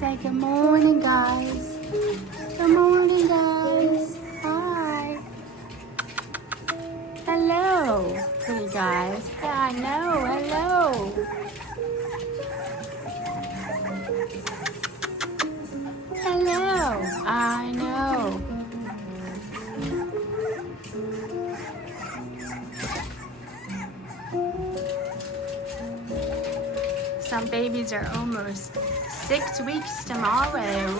Say good morning, guys. Good morning, guys. Hi. Hello, pretty guys. Yeah, I know. Hello. Hello. I know. Some babies are almost 6 weeks tomorrow.